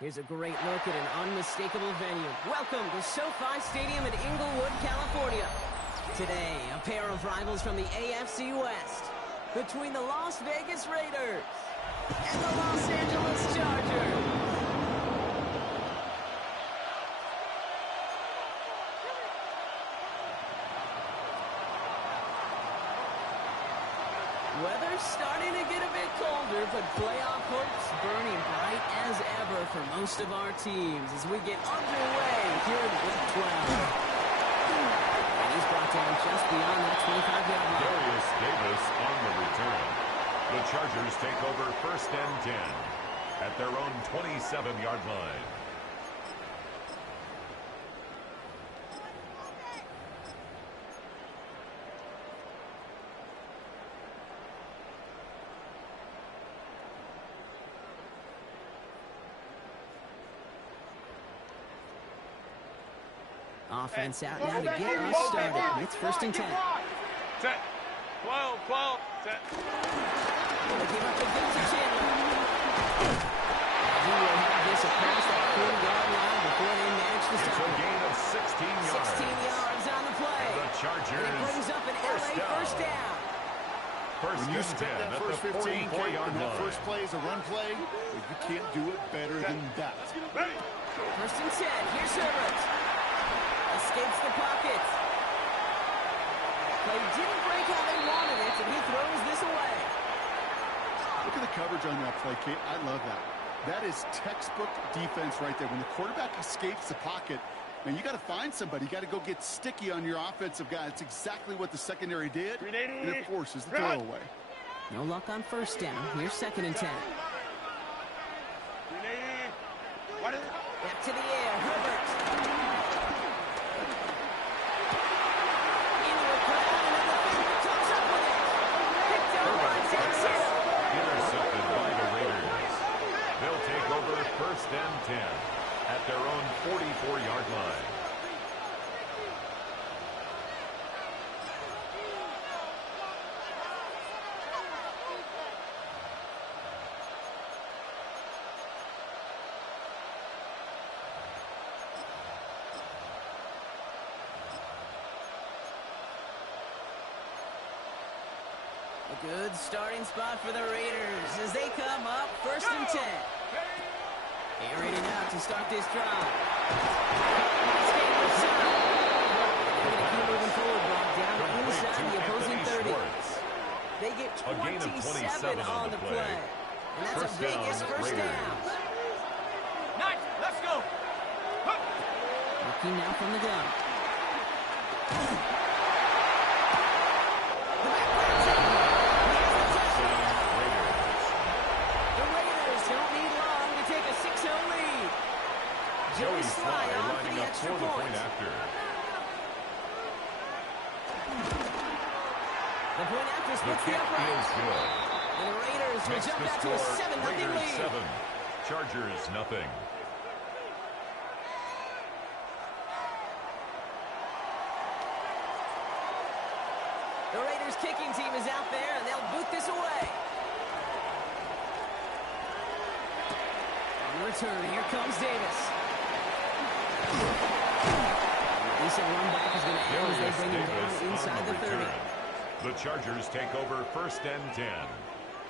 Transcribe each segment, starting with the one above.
Here's a great look at an unmistakable venue. Welcome to SoFi Stadium in Inglewood, California. Today, a pair of rivals from the AFC West between the Las Vegas Raiders and the Los Angeles Chargers. Weather's starting to get a bit colder, but playoff hopes burning bright as ever for most of our teams as we get underway here in Week 12. And he's brought down just beyond that 25-yard line. Darius Davis on the return. The Chargers take over 1st and 10 at their own 27-yard line. Offense out now to get us started. It's 1st and 10. 10, 12, 12, 10. They give up the field to Chandler. He will have this across that 40-yard line before they manage to stop It's a it. gain of 16 yards. 16 yards on the play. The Chargers And it brings up an first down. First When you and spend 10 that at first the 15, 44-yard and that line. first play is a run play, you can't do it better than that. 1st and 10. Here's Herbert. Escapes the pocket. Play didn't break how they wanted it, and he throws this away. Look at the coverage on that play, Kate. I love that. That is textbook defense right there. When the quarterback escapes the pocket, man, you got to find somebody. You got to go get sticky on your offensive guy. It's exactly what the secondary did, and it forces the throw away. No luck on 1st down. Here's 2nd and 10. Back to the air. Herbert. Into a crowd, and the defender comes up with it. Picked up by Jackson. Intercepted by the Raiders. They'll take over 1st and 10 at their own 44-yard line. A good starting spot for the Raiders as they come up 1st and 10. Aerating out to start this drive. Let's get this side. They're going to keep moving forward, Bob, down inside the opposing 30. They get 27 on the play. And that's a biggest first down. Nice, let's go. Looking now from the gun. Joey Sly on for the extra point. The point after splits the upright. And the Raiders will jump back to a 7-0 lead. 7, Chargers nothing. The Raiders kicking team is out there, and they'll boot this away. On the return, here comes Davis. Decent run back is going to end as they bring him down inside the 30. The Chargers take over 1st and 10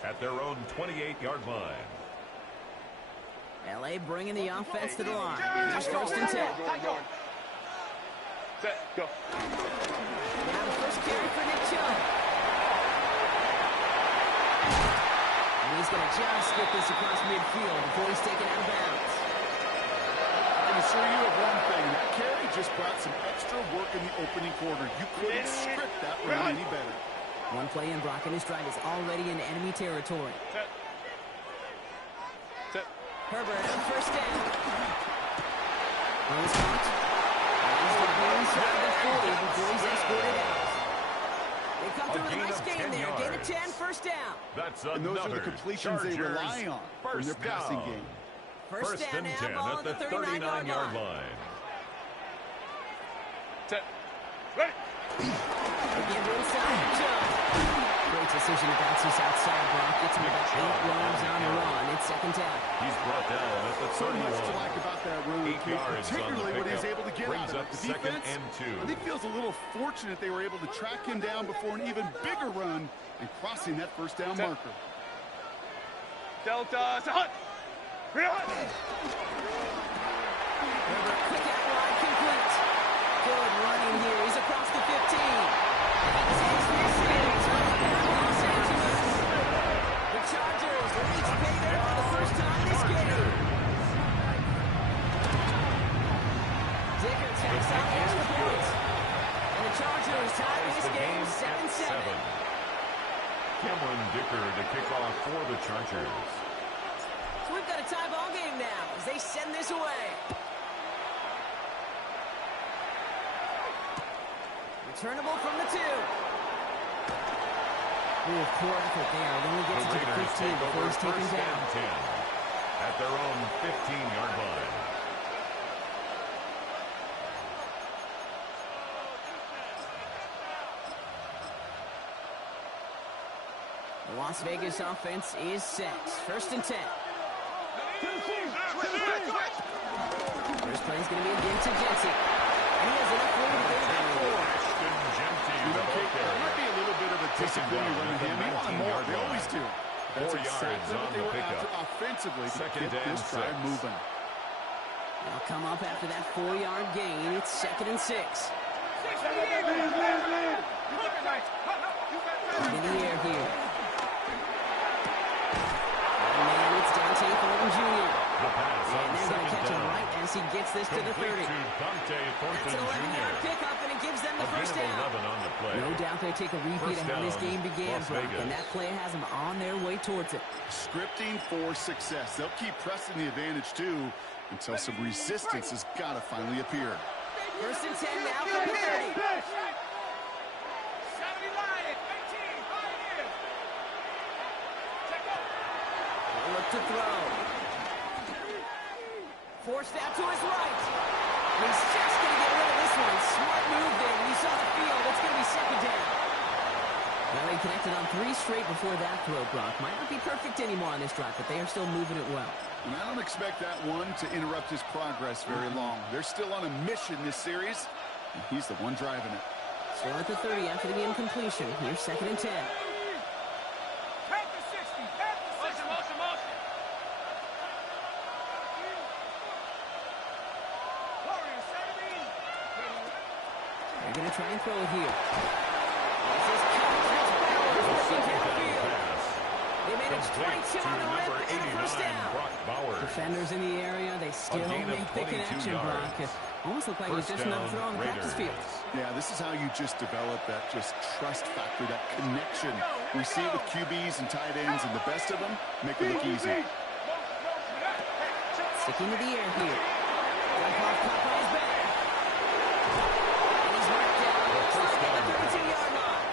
at their own 28-yard line. L.A. bringing the offense to the line. Here's 1st and 10. Set, go. Now the first carry for Nick Chubb. And he's going to just get this across midfield before he's taken out of bounds. I can assure you of one thing. That carry just brought some extra work in the opening quarter. You couldn't script that run any better. One play in Brock, and his drive is already in enemy territory. Set. Set. Herbert on 1st down. He's caught. He's the inside the 40 before he's escorted out. They come through with a nice gain there. Gain of 10, 1st down. That's And those are the another completions they Chargers rely on in their first passing down. game. First down and now, 10 ball at at the the 39-yard line. Set. Ready. They give inside to Chubb. Creates a decision to bounce this outside, Brock. Gets him about 8 yards on the run. It's second down. He's brought down at the 31. So much to like about that run, 8 yards particularly on the what he's pickup. able to get Brings out of up it. The second defense, and 2. I think feels a little fortunate they were able to track him down before an even bigger run and crossing that first down marker. Delta, hunt. Real hunt. Quick out wide, complete. Good running here. He's across the 15. He's missing. Touchdown, Los Angeles. The Chargers will each pay there for the first time this game. Dicker takes out the extra point. And the Chargers tie this game 7-7. Cameron Dicker to kick off for the Chargers. So we've got a tie ball game now as they send this away. Returnable from the 2. Ooh, poor effort there. It only gets The it to the Raiders 15 take before over he's taken first down. and 10 at their own 15-yard line. The Las Vegas offense is set. First and 10. First play is going to be again to Jensen. And he has enough room to go to that 4. That might be a little bit of a disappointing run to him. He wanted more. They always do. That's 4 yards exactly what on they the were pickup. after offensively to Second get and this drive 6. moving. They'll come up after that 4-yard gain. It's second and 6. In the air here. And man, it's Dante Thornton Jr. The pass And on they're going to catch second him down. right as he gets this to the 30. Complete to Dante That's Thornton an 11-yard Jr. pickup, and it gives them the A gain first of down. 11 on the play. No doubt they take a repeat First of how this down, game began, Las Brock, Vegas. and that play has them on their way towards it. Scripting for success. They'll keep pressing the advantage, too, until some resistance has got to finally appear. First and 10 now from the 30. Look to throw. Forced out to his right. He's just going to get rid of this one. Smart move there. You saw the field. It's going to be second down. Well, he connected on 3 straight before that throw, Brock. Might not be perfect anymore on this drive, but they are still moving it well. And I don't expect that one to interrupt his progress very long. They're still on a mission this series, and he's the one driving it. Still at the 30 after the incompletion. Here's second and 10. They're going to try and throw it here. This is Cowboys working downfield. They managed 22 on the rip and a first down. Defenders in the area, they still make the connection, Brock. It almost looked like it was just another throw on the practice field. Yeah, this is how you just develop that just trust factor, that connection. We see it with QBs and tight ends, and the best of them make it look easy. Sticking to the air here. Wyckoff caught by his back. And he's marked down. First down at the 32-yard line.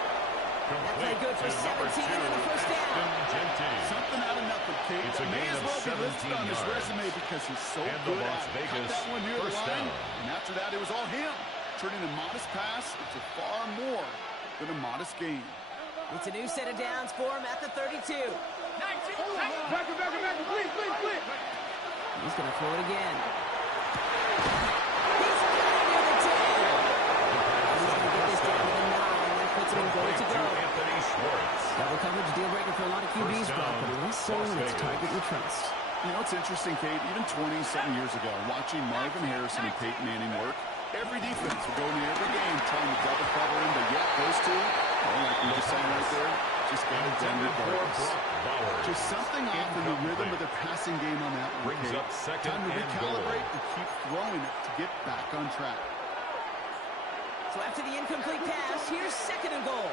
That play good for 17 and a first down. Something out of nothing, Kate. It's a That may gain as of well be listed 17 on his yards. resume because he's so And the good Las at it. Vegas Cut that one near the first line, down. and after that, it was all him. Turning a modest pass into far more than a modest gain. It's a new set of downs for him at the 32. He's going to throw it again. He's got it near the 10. He's going to get this down to the 9. That puts him in goal to go. Double coverage deal breaker for a lot of QBs, Brock, but less so when it's target you trust. You know, it's interesting, Kate, even 20-something years ago, watching Marvin Harrison and Peyton Manning work, every defense would go into every game trying to double cover him, but yet those two, well, like we just said right there, just got it done regardless. Just something off in the rhythm of their passing game on that one, Brings Kate. up second Time to and recalibrate and keep throwing it to get back on track. So after the incomplete pass, here's second and goal.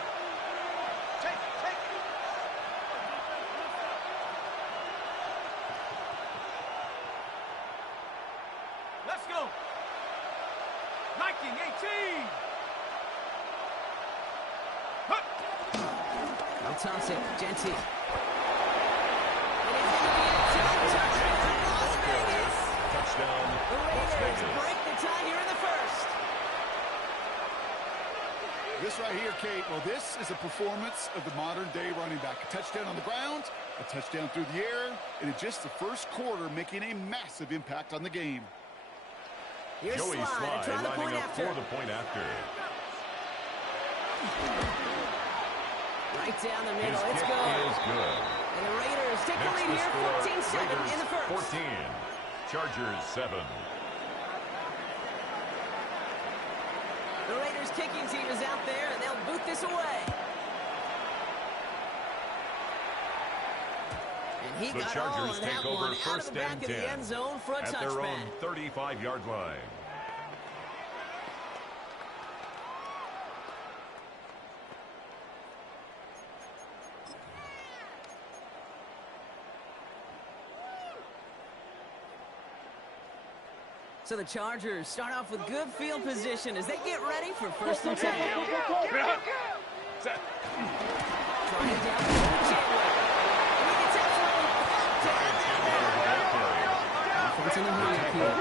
Let's go. 1918. They'll toss it. Genty. And it's going to be a touchdown, Las Vegas. Touchdown, The Las Raiders Vegas. break the tie here in the first. This right here, Kate. Well, this is a performance of the modern-day running back. A touchdown on the ground, a touchdown through the air, and in just the first quarter, making a massive impact on the game. Here's Joey Sly Sly lining up after. for the point after. Right down the middle. His It's kick good. is good. And the Raiders take the lead here, 14-7 in the first. 14, Chargers 7. The Raiders kicking team is out there, and they'll boot this away. And he The got Chargers all of take that over one out of first the back and of 10 the end zone for a at their own touchback. 35-yard line. So the Chargers start off with good field position as they get ready for first and 10. Set. Trying down the Chandler. And he gets absolutely popped down there. Offense in the hurry here.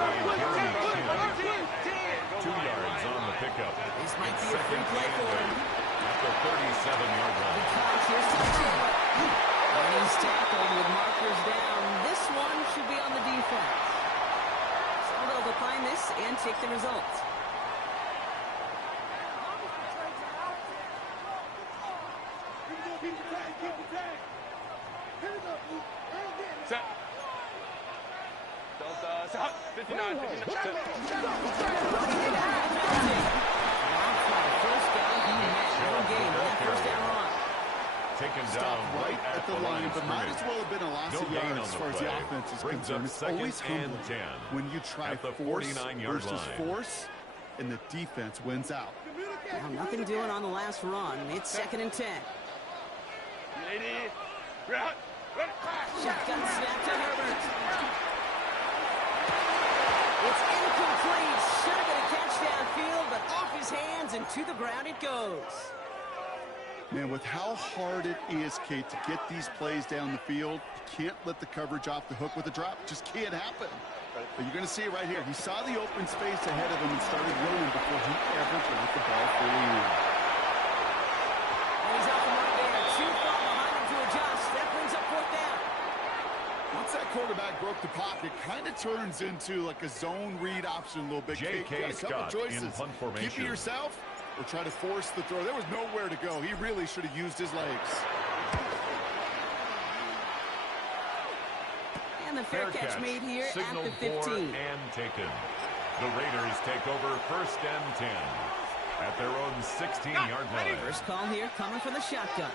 2 yards on the pickup. This might be a Second free play for him. at the 37-yard line. Because here's to Chandler. And he's tackled with markers down. This one should be on the defense. So they'll decline this and take the result. Set. Delta, set. 59, 59. Set. First down, he had no gain on that first down run. Taken Stop down right at the line, but might as well have been a loss No of gain yards on as the far as play. the offense is Brings concerned. up It's second always and humbling 10 when you try at the force 49-yard versus line. force, and the defense wins out. Now, nothing doing on the last run. It's second and 10. Lady. Ready. Shotgun snap to Herbert. It's incomplete. Should have been a catch downfield, but off his hands and to the ground it goes. Man, with how hard it is, Kate, to get these plays down the field, you can't let the coverage off the hook with a drop. It just can't happen. But you're going to see it right here. He saw the open space ahead of him and started running before he ever got the ball fully in. And he's off the mark there. Too far behind him to adjust. That brings up fourth down. Once that quarterback broke the pocket, kind of turns into like a zone read option a little bit. J.K. Kate, you got a couple Scott in choices. punt formation. Keep it yourself or try to force the throw. There was nowhere to go. He really should have used his legs. And the fair catch made here Signaled at the 15. for and taken. The Raiders take over first and 10 at their own 16-yard line. First call here coming from the shotgun.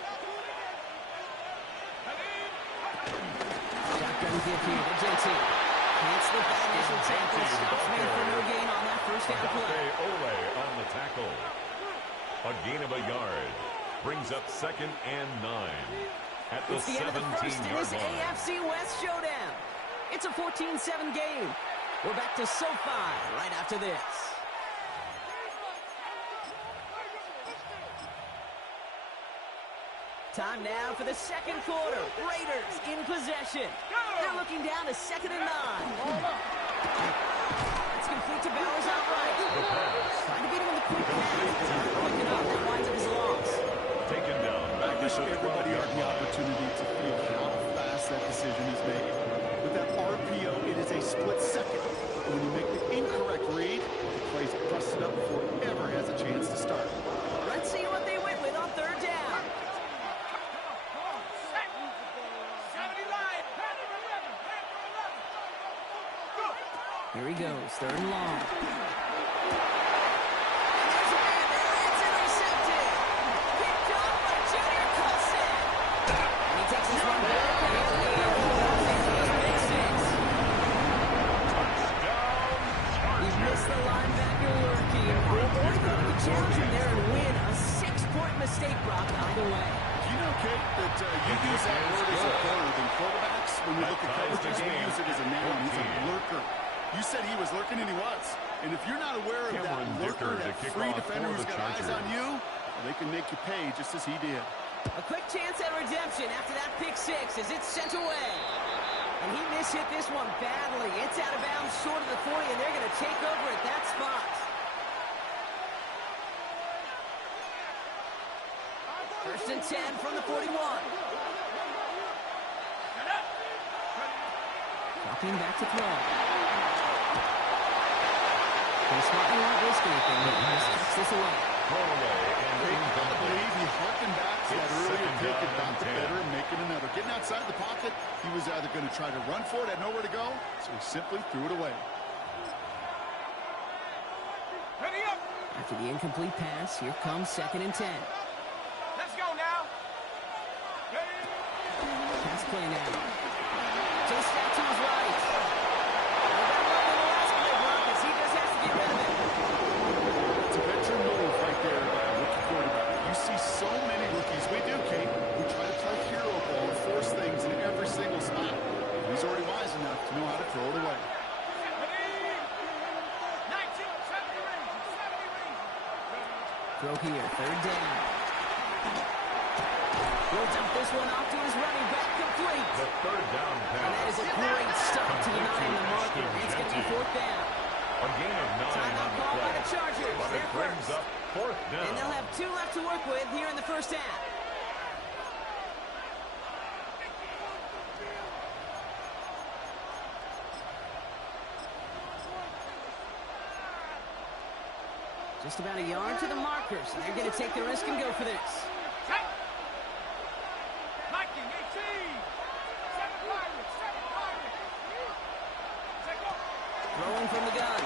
Shotgun give here to JT. Can't slip that initial tackle. Stops made for no gain on that first down play. Ole on the tackle. A gain of a yard. Brings up second and 9 at the It's the end of the first in 17-yard this line. AFC West showdown. It's a 14-7 game. We're back to SoFi right after this. Time now for the second quarter. Raiders in possession. They're looking down to second and 9. It's complete to Bowers outright. Trying to beat him in the quick pass. Quick enough. That winds up as a loss. Taken down I back wish at the everybody had 12-yard the line. opportunity to feel how fast that decision is made. With that RPO, it is a split second. And when you make the incorrect read, the play's busted up before it ever has a chance to start. Let's see what they went with on third down. Here he goes, third and long. And there's a man there, it's intercepted. Picked up by Junior Colson. And he takes this one back and he's in. Big six. He missed the linebacker working. Or he thought he could challenge him there and win. A 6-point mistake, Brock, either way. You know, Kate, that you use that word as a verb in quarterbacks. When we look at coverages, we use it as a noun. He's a lurker. You said he was lurking, and he was. And if you're not aware of that Cameron lurker, Dicker to that kick free off defender for who's the got eyes Chargers. on you, well, they can make you pay just as he did. A quick chance at redemption after that pick six as it's sent away. And he mishit this one badly. It's out of bounds short of the 40, and they're going to take over at that spot. First and 10 from the 41. Dropping back to throw. They slightly won't risk anything, but he just tucks this away. Throw away and I believe he harkened back to that It's earlier second pick and down got and the 10. better and making another. Getting outside the pocket, he was either going to try to run for it, had nowhere to go, so he simply threw it away. After the incomplete pass, here comes second and 10. Let's go now. Pass play now. Just out to his right. He just has to get rid of it. It's a veteran move right there by a rookie quarterback. You see so many rookies. We do, Kate. We try to play hero ball and force things in every single spot. He's already wise enough to know how to throw it away. Throw here, third down. He'll dump this one off to his running back, complete. The third down And that is pass. a great start to the 9 marker. It's going to be fourth down. A gain of 9 on Timeout the call by play. the Chargers. But it They're brings first. up fourth down. And they'll have 2 left to work with here in the first half. Just about a yard to the markers. And they're going to take the risk and go for this. Throwing from the gun.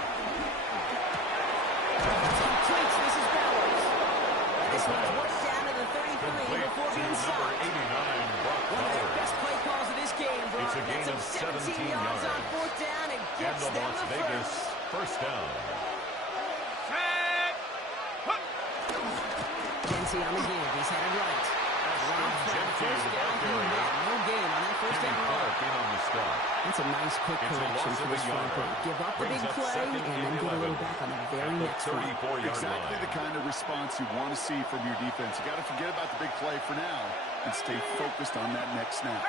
It's complete. This is Bowers. And this one's way down to the 33 Complete before to being number stopped. 89, Brock One of their Bowers. best play calls of this game, Brock. It's a gain That's of 17 yards on yards. fourth down and And gets the them Las the Vegas first. first down. Dempsey on the give. He's headed right. Rob Flat, Dempsey first is down. out He there. made no gain on that first Kenny down run. Clark in on the stop. That's a nice quick It's a correction loss for of this a front yard. play. Give up the Brings big up play second and then and get a 11 little back on the very at the next one. 34-yard Exactly line. the kind of response you want to see from your defense. You got to forget about the big play for now and stay focused on that next snap.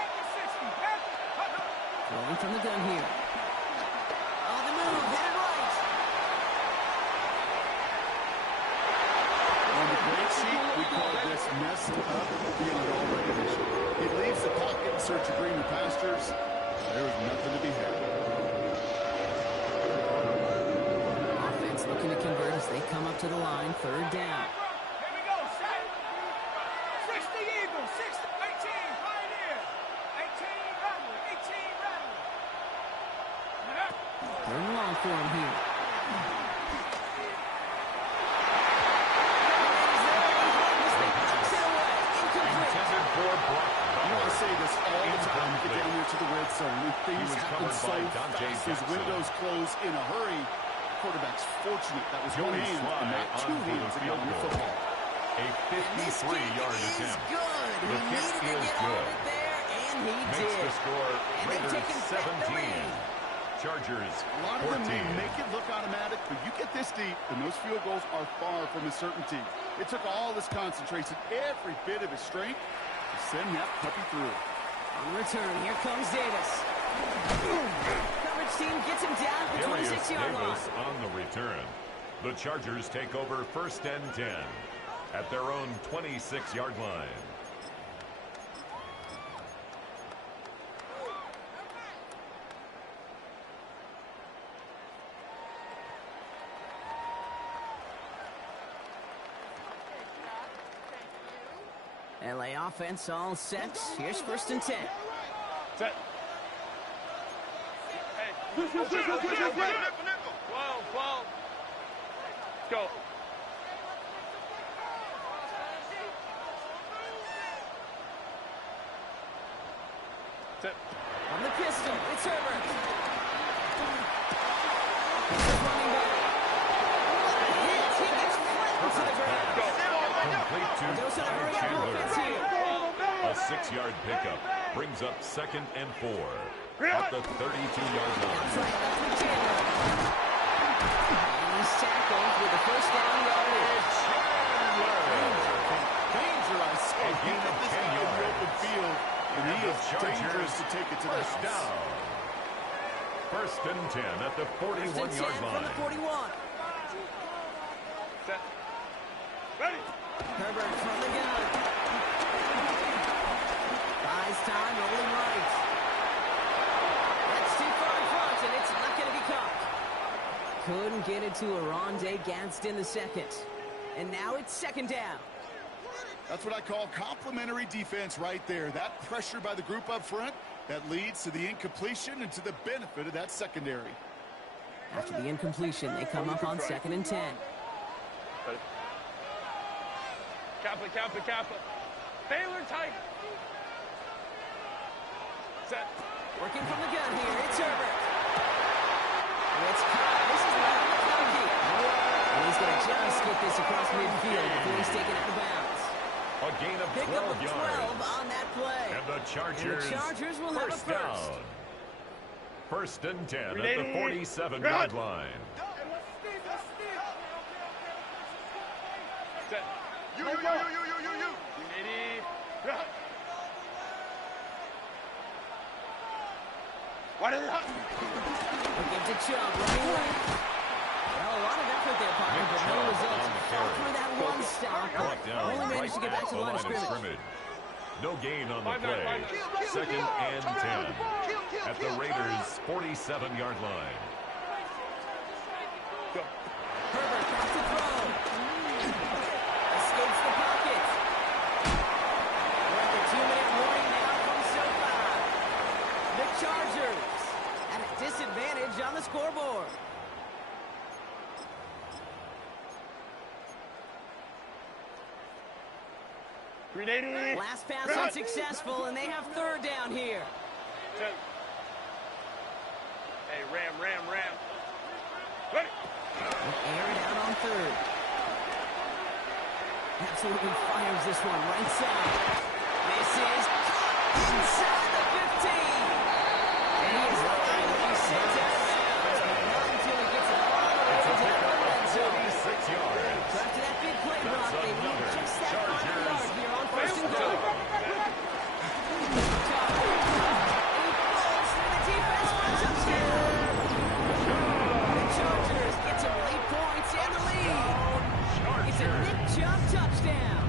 Throwing from the gun here. On the move, headed right. On the great sheet, we call this messed up beyond all recognition. He leaves the pocket in search of greener pastures. There was nothing to be had. Offense looking to convert as they come up to the line, third down. Here we go, set. 60 Eagles, 60, 18 Pioneer, 18 Rebel, 18 Rebel. Third and long for him here. Intended for Brock You want to Bowers. say this all the time. You get down there to the red zone. When things was happen covered so by Dante fast, those Jackson. windows close in a hurry. Quarterback's fortunate. That was one Joey hand Sly and not on two for the hands in field your goal. football. A This kick 53-yard is attempt. good. The He kick needed to is get all good. of it there, and he Makes did. the score And they've Raiders taken back the 17. lead. Chargers A lot of them 14. may make it look automatic, but you get this deep, and those field goals are far from a certainty. It took all his concentration, every bit of his strength, to send that puppy through. On the return, here comes Davis. Coverage team gets him down at the Darius 26-yard line. Davis on the return. The Chargers take over first and 10 at their own 26-yard line. LA offense all set. Here's first and 10. Set. Hey. 12, 12. Let's go. Set. On the pistol, it's Herbert. This is running back. What a hit! He gets flattened to the ground. Go. Complete to Those are the Ty hurry up offense Chandler. here. A 6-yard pickup brings up second and 4 at the 32-yard line. Outside left with Chandler. And he's tackled with the first down yardage. Danger, I say. A gain of This 10 guy in the yards. open field, and he The is Chargers dangerous to take it to the first house. down. First and 10 at the First and 10 41-yard from the line. 41. Set. Ready. Herbert from the gun. time, rolling right. That's too far in front, and it's not going to be caught. Couldn't get it to Aronde Gadsden the second. And now it's second down. That's what I call complimentary defense right there. That pressure by the group up front, that leads to the incompletion and to the benefit of that secondary. After the incompletion, they come up on 2nd and 10. Kappa. Baylor tight. Set. Working from the gun here, it's Herbert. It's caught. This is not lucky. And he's going to just get this across midfield before he's taken out of bounds. A gain of 12 Pick up of 12 yards. on that play. And the Chargers will have a first. down. 1st and 10 at the 47-yard line. Set. You. What is it? We'll give to Chubb running left. Well, a lot of effort there, partner, but no results. Fell through that one stop. Brought down Only managed to get right back to the line of scrimmage. No gain on the play. 2nd and 10 at the Raiders' 47-yard line. Herbert back to throw. Escapes the pocket. We're at the 2-minute warning now from SoFi. The Chargers at a disadvantage on the scoreboard. Last pass unsuccessful, and they have 3rd down here. Hey, Ram. Ready? Air it out on 3rd. Absolutely fires this one right side. This is inside the 15. And he is finally sent out of bounds, but not until he gets it all the way to the red zone. 46 yards. So after that big play block, they need just that final yard here on 1st and goal. He falls through the defense for a touchdown. The Chargers get some late points and the lead. It's a Nick Chubb touchdown.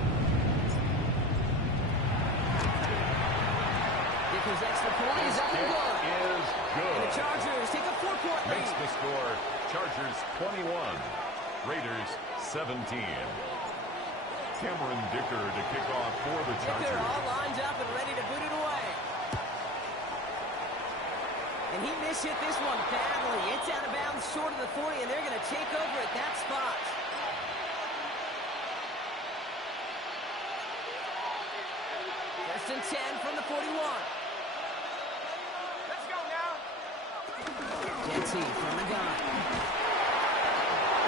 Dicker's extra point is up and good. Is good. And the Chargers take a 4-point lead. Makes the score Chargers 21, Raiders 17. Cameron Dicker to kick off for the Dicker Chargers. all lined up and ready to boot it away. And he mishit this one badly. It's out of bounds short of the 40, and they're going to take over at that spot. First and 10 from the 41. Let's go now. Genty from the gun.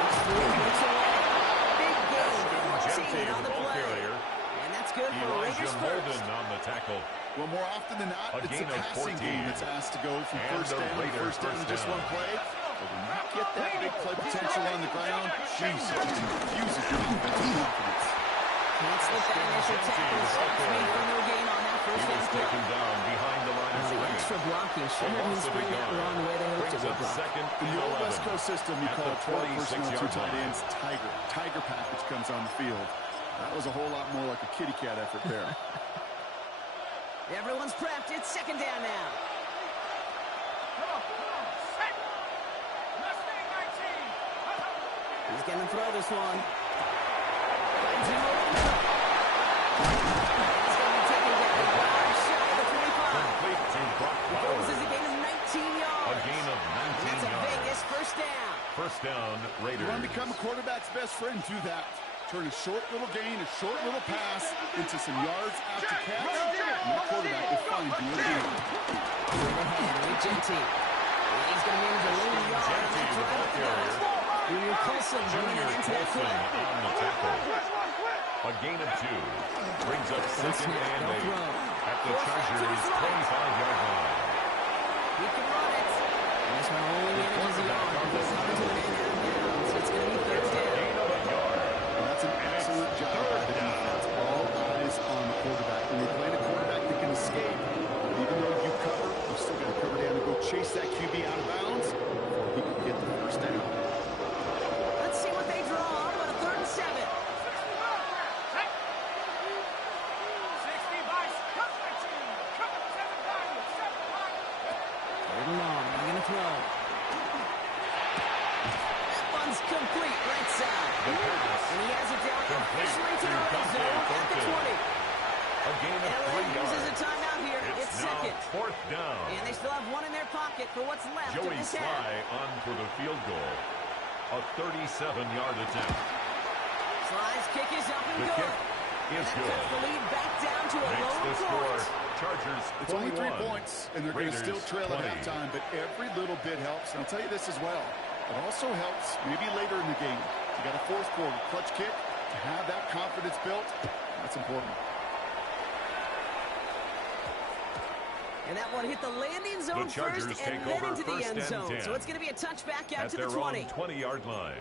It's through, it's away. Big gain, 14 on the play. And that's good for Elijah Raiders Molden first. on the tackle. Well, more often than not, A it's gain a of passing 14. game that's asked to go from And first the down to Raiders first down in first just down. one play. But when you get that big play potential on the ground, geez, it just infuses your defensive confidence. Can't slip that initial tackle. Stops me for no gain on that He first was down play. taken down behind the line of Now the scrimmage. extra blocking sure didn't spring that wrong way they hoped it Brings would up block. 2nd In and the old 11. West Coast system, you At call the it 12 personnel, 2 26-yard tight line. ends, Tiger. Tiger package comes on the field. That was a whole lot more like a kitty cat effort there. Everyone's prepped. It's 2nd down now. Come on. Set. Mustang 19. He's going to throw this one. Finds him over the middle. He's going to be taken down. Wide shy of the 25. Complete to Brock Goes Bowers. as a gain of 19 yards. A gain of And 19 that's a yards. Vegas first down. First down, Raiders. You want to become a quarterback's best friend, do that. Turn a short little gain, a short little pass into some yards after catch, and the quarterback will find you again. With the hand, Lee Genty. He's going to manage a low yard on Genty, that the drive ball at the carrier. back. Junior Colson bringing it into that Colson play. on the tackle. A gain of 2. Brings up 2nd and 8 at the Chargers' 25-yard line. He can run it. And this one only manages a yard. He's coming to an end out of bounds. It's going to be 3rd down. Gain of a yard. And that's an excellent job by the defense. All eyes on the quarterback. When you're playing a quarterback that can escape, even though you cover, you still got to cover down and go chase that QB out of bounds before he can get the first down. Let's see what they draw up on a 3rd and 7. 60 by 19. Come complete right side. The pass. And he has it down Complete officially to the to red zone Dante at the Thornton. 20. A gain of LA 3 uses a yards. timeout here. It's now second. 4th down. And they still have one in their pocket for what's left of Joey this half. Sly on for the field goal. A 37-yard attempt. Sly's kick is up and The good. kick is That good. cuts the lead back down to a Makes lone the score point. Chargers It's only 3 21. points, and they're going to Raiders still trail 20. at halftime, but every little bit helps. And I'll tell you this as well. It also helps maybe later in the game. You got a fourth quarter clutch kick. To have that confidence built, that's important. And that one hit the landing zone The Chargers first take and then over into the first end and zone. 10. So it's going to be a touchback out At to their the 20. own 20-yard line.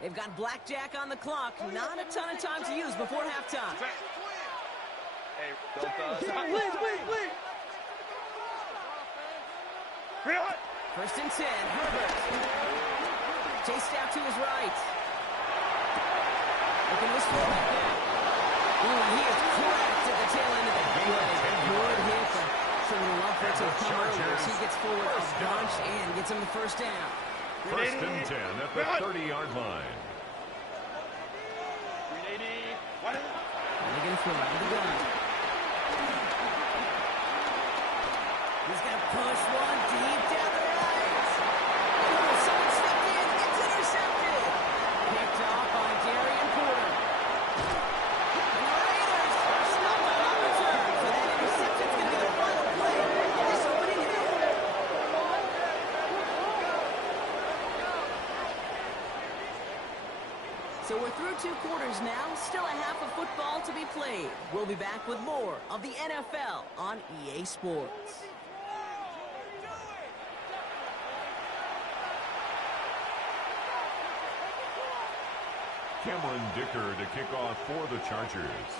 They've got blackjack on the clock. Not a ton of time to use before halftime. Hey, please. First and 10, Herbert. Chased out to his right. Looking this fullback now. Ooh, he is cracked at the tail end of that play. Good hit. Someone will love for it to come early as he gets forward a bunch and gets him the first down. First and 10 at the 30-yard line. They're going to throw out of the gun. He's going to push one deep down the right. Oh, someone stepped in. It's intercepted. Picked off by Darian Porter. And the Raiders are stopped on return. So that interception's going to be the final play in this opening half. So we're through 2 quarters now. Still a half of football to be played. We'll be back with more of the NFL on EA Sports. Cameron Dicker to kick off for the Chargers.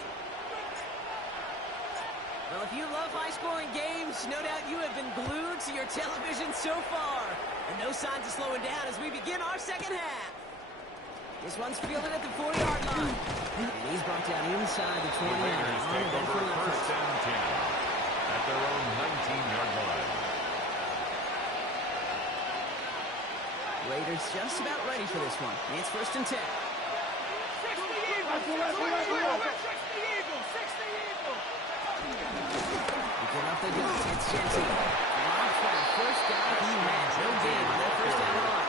Well, if you love high-scoring games, no doubt you have been glued to your television so far. And no signs of slowing down as we begin our second half. This one's fielded at the 40-yard line. And he's brought down inside the 20. The Raiders take over first and 10 at their own 19-yard line. Raiders just about ready for this one. And it's first and 10. 60 Eagles! 60 Eagles! We get off the gun. It's Jensen. Blocked for the first down he had. No gain on that first down run.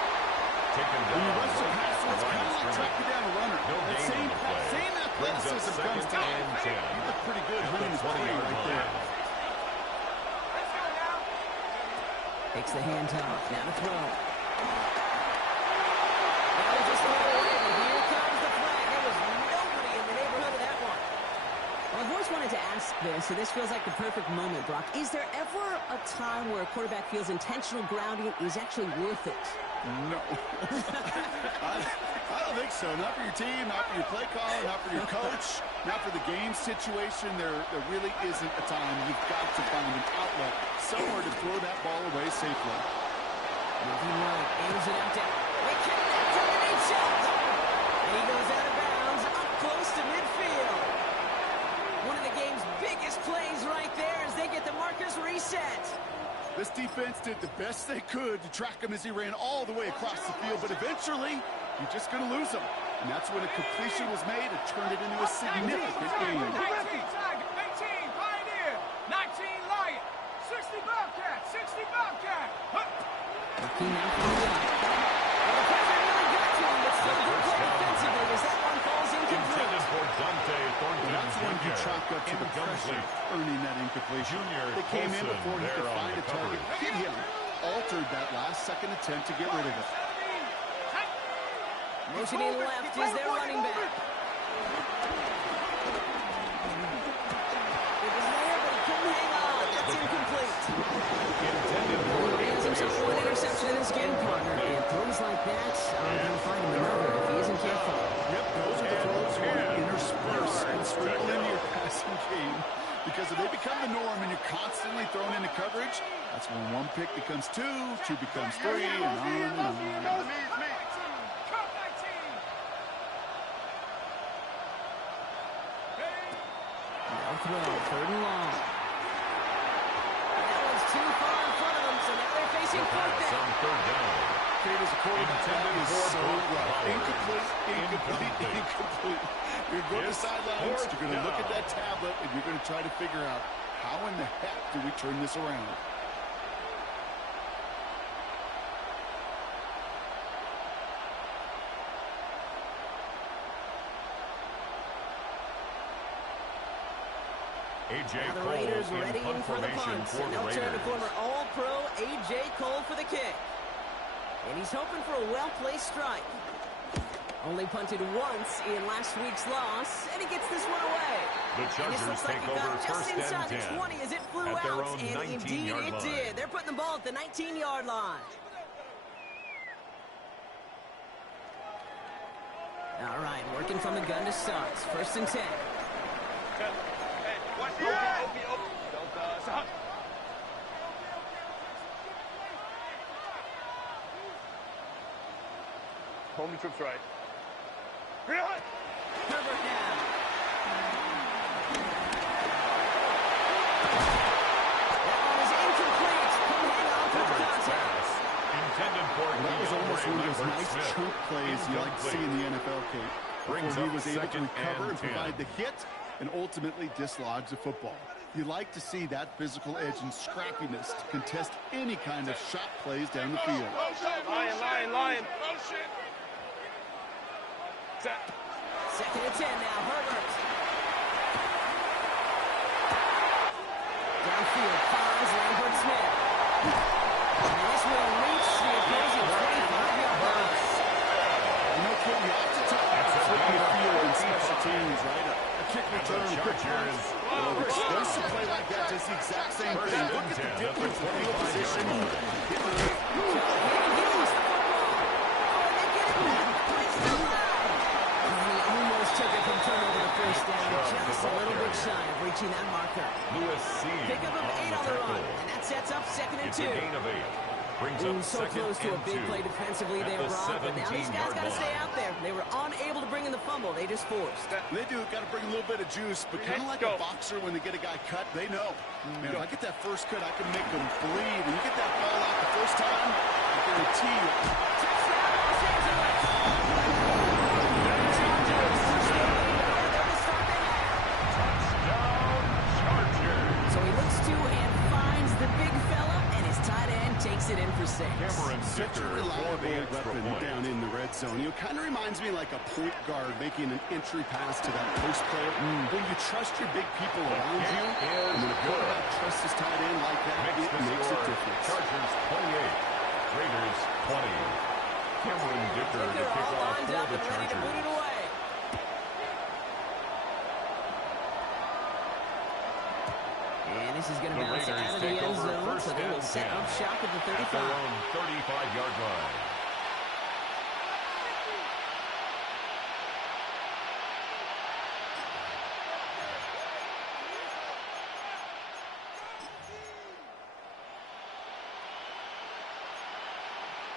Taken When you down. rush the passer, it's kind of like tracking down a runner. No That gain on same the play. Brings up athleticism second comes down. and 10. You look pretty good At hunting the the play 20-yard right line. there. Takes the handoff. Now to throw. Now we just throw it in. Here comes the flag. There was nobody in the neighborhood of that one. Well, I've always wanted to ask this, so this feels like the perfect moment, Brock. Is there ever a time where a quarterback feels intentional grounding is actually worth it? No. I don't think so. Not for your team, not for your play caller, not for your coach, not for the game situation. There really isn't a time. You've got to find an outlet, somewhere to throw that ball away safely. Moving right, aims it out down. They connect underneath shot. And he goes out of bounds, up close to midfield. One of the game's biggest plays right there as they get the markers reset. This defense did the best they could to track him as he ran all the way across the field, but eventually, you're just going to lose him. And that's when a completion was made and turned it into a significant game. 18 Tiger, 18 Pioneer, 19 Lion, 60 Bobcat, 60 Bobcat. Looking out for the right. Well, the pressure really got to him, but still good play defensively as that one falls incomplete. Intended for Dante Thornton That's when you Jr. chalk up to the pressure, earning that incompletion. Junior They came in Colson before he could there on find the a target, coverage. hit him, altered that last-second attempt to get rid of it. Motioning left is their running back. It was there, but he couldn't hang on. That's incomplete. Intended for He has himself one interception in this game, partner. And throws like that are going to find him another if he isn't careful. Yep, those are the throws you want to intersperse and sprinkle into your passing game. Because if they become the norm and you're constantly thrown into coverage, that's when one pick becomes two becomes three, and on and on. throw. 3rd and long. That one's too far in front of them, so now they're facing 4th down. On 3rd down. As a quarterback, that is so rough. Incomplete. You're going to sidelines, you're going to look at that tablet, and you're going to try to figure out how in the heck do we turn this around. Now the Raiders ready in for the punts, and they'll turn to former All-Pro A.J. Cole for the kick. And he's hoping for a well-placed strike. Only punted once in last week's loss, and he gets this one away. The Chargers take over just 1st inside and 10 the 20 as it flew at their out, own and indeed 19-yard it line. did. They're putting the ball at the 19-yard line. All right, working from the gun to start. 1st and 10. Home trips right. Herbert down. That one is incomplete. Couldn't hang on for the contact. Intended for That was almost one of those Robert nice Smith. chunk plays you like to see in the NFL, Kate. Brings Where he up was able to 2nd recover and and provide 10. the hit and ultimately dislodge the football. You like to see that physical edge and scrappiness to contest any kind of shot plays down the field. Lion. 2nd and 10 now. Herbert. Downfield finds Lambert Smith. And this will reach the opposing 25-yard line. You know, Kate, you have to talk about flipping the field in special teams, right? A kick return, a quick pass. Well, explosive play like that does the exact same thing. Look at the difference in field position. Just a little bit shy of reaching that marker. Lewis C. Pickup of 8 on the run, and that sets up 2nd and It's 2. a gain of 8. Brings Ooh, up so 2nd close to a and big 2 play defensively at there, the Rob, but now these guys 17-yard got to stay line. out there. They were unable to bring in the fumble. They just forced. They do. Got to bring a little bit of juice, but kind of like a boxer when they get a guy cut, they know. Man, if I get that first cut, I can make them bleed. And you get that ball out the first time, I guarantee you. Touchdown, Los Angeles! Touchdown, Chargers. So he looks to and finds the big fella, and his tight end takes it in for 6. Cameron Such a Dicker for the reliable extra weapon point. down in the red zone. You know, kind of reminds me like a point guard making an entry pass to that post player. When you trust your big people around you, and when a quarterback trusts his tight end like that, Makes it the makes a score difference. Chargers 28, Raiders 20. Cameron Dicker to They're kick all off lined for up the and ready to boot it Chargers. away. And this is going to The bounce Raiders out of the take end over zone, 1st so they will and set 10 up shop at the at their 35. own 35-yard line.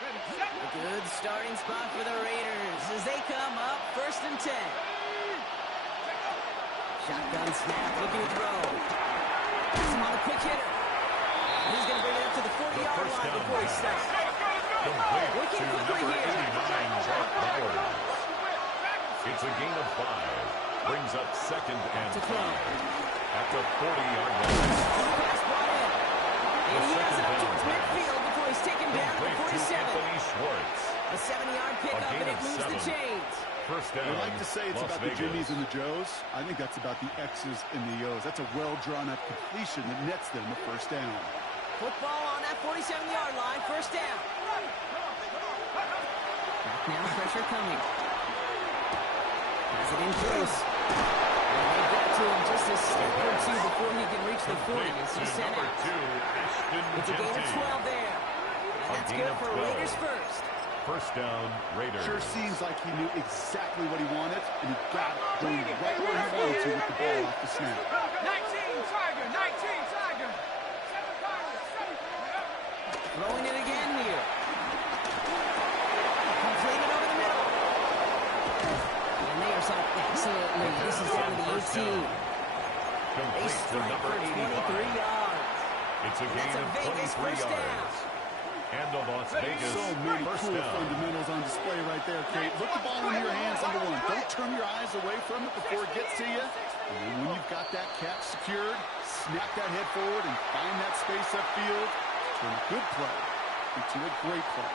A good starting spot for the Raiders as they come up 1st and 10. Shotgun snap, looking to throw. Gets him on a quick hitter. He's going to bring it up to the 40-yard first line down before he pass. stops. Complete Looking to quickly number here. 89, Brock Bowers. It's a gain of 5. Brings up 2nd and To 5 throw. at the 40-yard line. Pass brought in. And he has it up towards pass. midfield before he's taken down at Complete the to 47. Anthony Schwartz. A 70-yard pickup, gain and it of moves the 7. chains. First down, We like to say it's Las about Vegas. the Jimmies and the Joes. I think that's about the X's and the O's. That's a well-drawn-up completion that nets them a first down. Football on that 47-yard line, 1st down. Back now, pressure coming. Has it in close. And they got to him just a step or two before he can reach the 40 Complete as to he's sent number out. 2, Ashton It's a gain of Genty. 12 there. And A that's gain good of for 12. Raiders first. First down, Raiders. Sure seems like he knew exactly what he wanted, and he got it going right where he wanted to with the ball off the snap. 19 Tiger. 19 Tiger. 7 Tigers. 7. Throwing it again here. Completed over the middle. And they are set up excellently. This is down to the 18. They Complete to strike number for 23 85. yards. It's a And gain that's a of Vegas 23 first down. yards. And the Las Vegas So many first cool down. fundamentals on display right there, Kate. Look the ball in your hands, number one. Don't turn your eyes away from it before it gets to you. And then when you've got that catch secured, snap that head forward and find that space upfield. Turn a good play into a great play.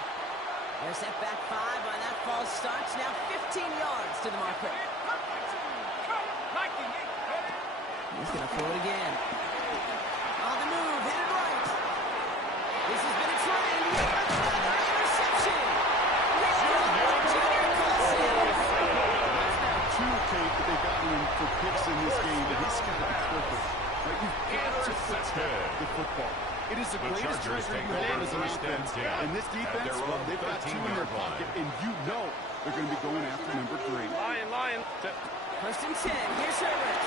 They're set back 5 on that false start. Now 15 yards to the marker. He's going to throw it again. On the move, headed right. This has been a trend. Another interception. Junior Colson. Two, Kate, that they got him for picks in this game, and he's got to be perfect. Right? You've got to protect the football. It is the greatest Chargers treasure you take have over as an first and offense. 10 And this at defense, their well, own they've got 2 in their 13-yard line. pocket, and you know they're going to be going after number 3. Lion. First and 10. Here's Herbert.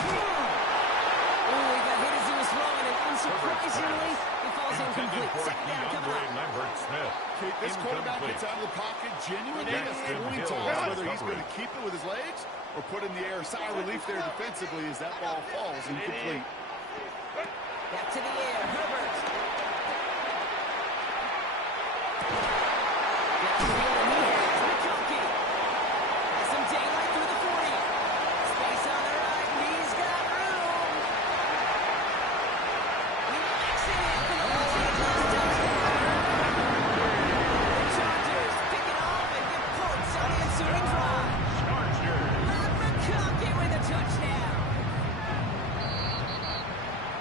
Oh, he got hit as he was throwing, and unsurprisingly, he falls incomplete. Second down coming up. Lambert Smith. Kate, this quarterback Incomplete. gets out of the pocket genuinely Gaston at 20 Hill times, on whether he's going recovery. to keep it with his legs or put in the air. Sigh of relief there defensively as that ball falls incomplete. Back to the air. Herbert. Downfield, and he has McConkey. Has some daylight through the 40. Space on the right, and he's got room. He makes it in for the Los Angeles touchdown. The Chargers pick it off and give points on the ensuing drive. Chargers. Rob McConkey with a touchdown.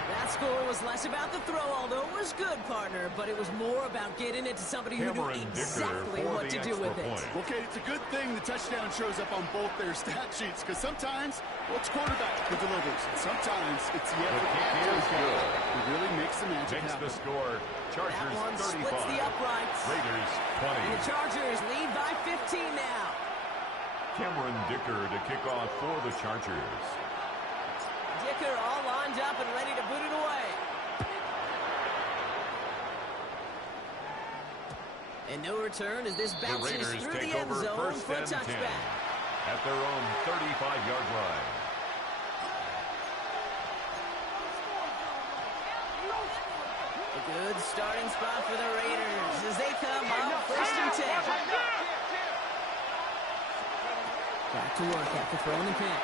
That score was less about the throw, although it was good, partner, but it was more about getting it to somebody who knew Cameron Dicker exactly for what the to do with extra it. point. Okay, it's a good thing the touchdown shows up on both their stat sheets because sometimes, well, it's quarterback who delivers. And sometimes it's the effort kick after is the catch good. that really makes the magic Makes happen. the score. That Chargers one 35. splits the uprights. Raiders And the 20. Chargers lead by 15 now. Cameron Dicker to kick off for the Chargers. Dicker all lined up and ready to boot it away. And no return as this The bounces Raiders through take the end over zone first for a and 10 touchback. at their own 35-yard line. A good starting spot for the Raiders as they come up first and 10. Back to work after throwing the pick.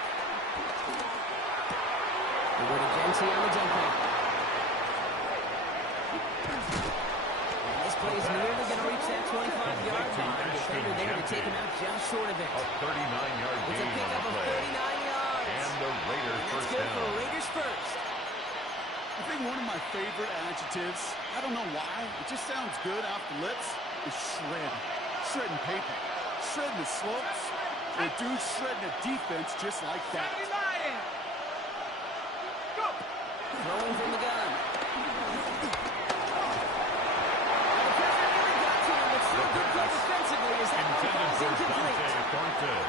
They go to Genty on the dump off. And this play's nearly going to reach that 25-yard line. Defender there to take him out just short of it. A 39-yard It's a gain on pickup the of play. 39 yards. And the Raiders That's first good for down. Raiders first. I think one of my favorite adjectives, I don't know why, it just sounds good off the lips, is shred. Shredding paper. Shredding the slopes. Or dude shredding a defense just like that. Throwing from the gun. Defensively as that one Intended falls for incomplete. Dante Thornton.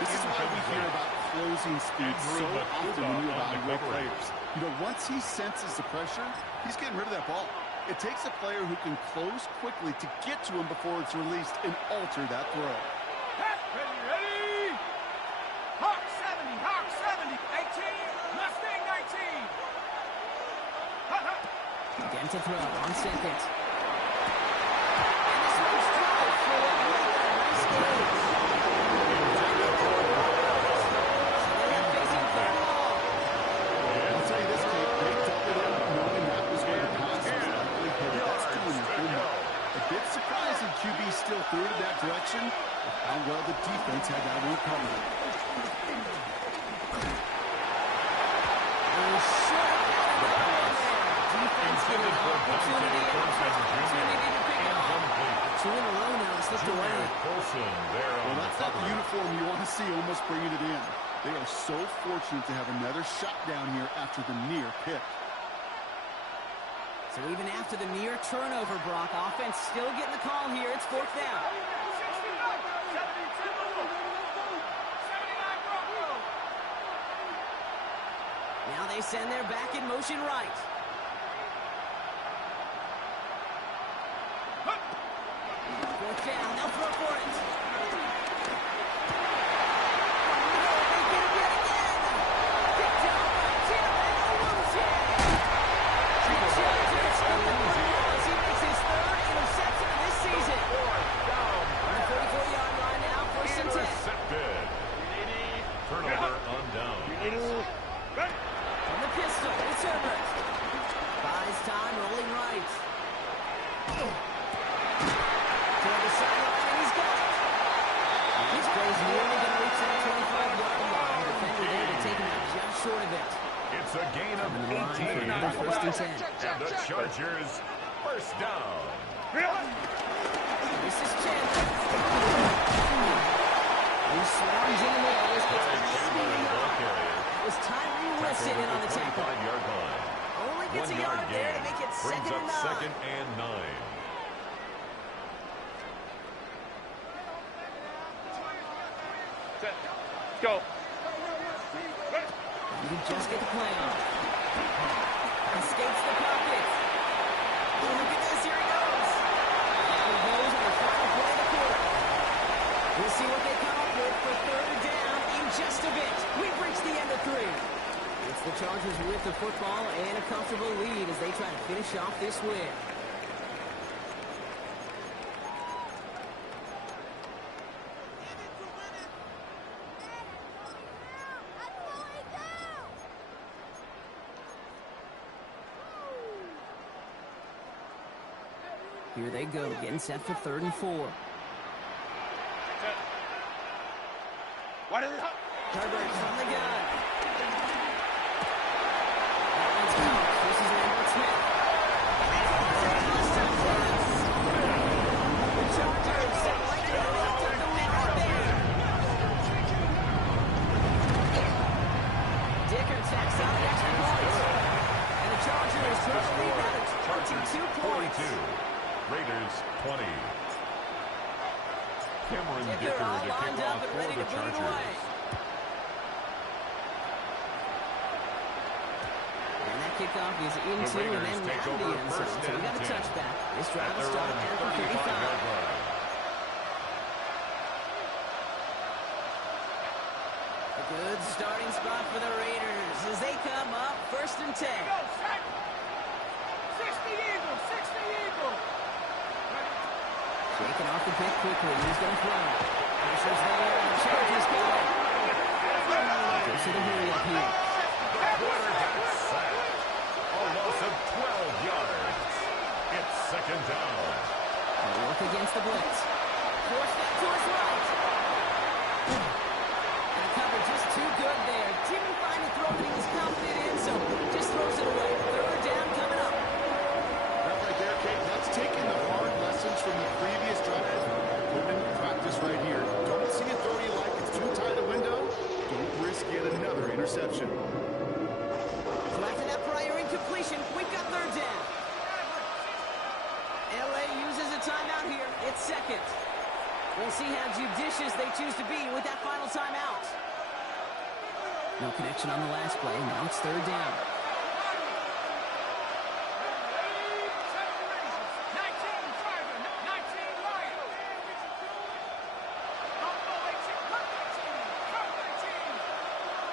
This is why we hear about closing speed so Ruben often when you Uta on the evaluate coverage. players. You know, once he senses the pressure, he's getting rid of that ball. It takes a player who can close quickly to get to him before it's released and alter that throw. Ready? Hawk 70, 18, Mustang 19. Again to throw on second. And this one's dropped for a nice gain. So they're facing third and long. I'll tell you this, Kate, they doubled him knowing that was going to pass was likely hit. That's doing your homework. A bit surprising QB still threw it in that direction, but how well the defense had that one covered. And short out of the corner. Defense getting an opportunity to pick it up. 2 in a row now, slipped away. Colson there Well, on that's the not the cover. uniform you want to see almost bringing it in. They are so fortunate to have another shot down here after the near pick. So even after the near turnover, Brock, offense still getting the call here. It's fourth down. Now they send their back in motion right. Fourth down, they'll throw for it. Oh, they get it yet again. another first and 10. And the Chargers first down. This is Chandler. He swarms in the middle. This gets speeding up. It was Tyree Wilson in on the tackle. 25-yard line. Only gets a 1 yard yard there gain. to make it Brings second up and 9. second and 9. Go. You just get the play on. Escapes the pocket. Oh, look at this. Here he goes. Now he goes on the final play of the quarter. We'll see what they come up with for third down in just a bit. We've reached the end of 3. It's the Chargers with the football and a comfortable lead as they try to finish off this win. Here they go, getting set for 3rd and 4. What is it? Herbert from the gun. That one's caught. This is Lambert Smith. The Chargers sound like they really took the lead right there. Dicker tacks on the extra point. And the Chargers try to lead that at 22 points. 42. Raiders 20. Cameron Dicker Dicker all to lined kick up off and for ready the to put it Chargers. away. And that kickoff is into and Raiders then take round the over end zone. first So we and got a 10. touchback. This drive At will their start own at the 35-yard 35. line. A good starting spot for the Raiders as they come up 1st and 10. Go, set. 60 Eagle, 60 Eagle. Shaking off the pick quickly. He's going to throw. Pressure's there. And the Chargers got it. Goes to the hurry up here. The quarterback sacked. A loss of 12 yards. It's second down. They work against the blitz. Forced that to his right. And the cover just too good there. Didn't find a throw that he was confident in, so just throws it away. 3rd down coming up. That right there, Kate, that's taking the hard lessons from the previous drive. Put it into practice right here. Don't see a throw you like. It's too tight a window. Don't risk yet another interception. So after that prior incompletion, we've got 3rd down. LA uses a timeout here. It's second. We'll see how judicious they choose to be with that final timeout. No connection on the last play. Now it's 3rd down.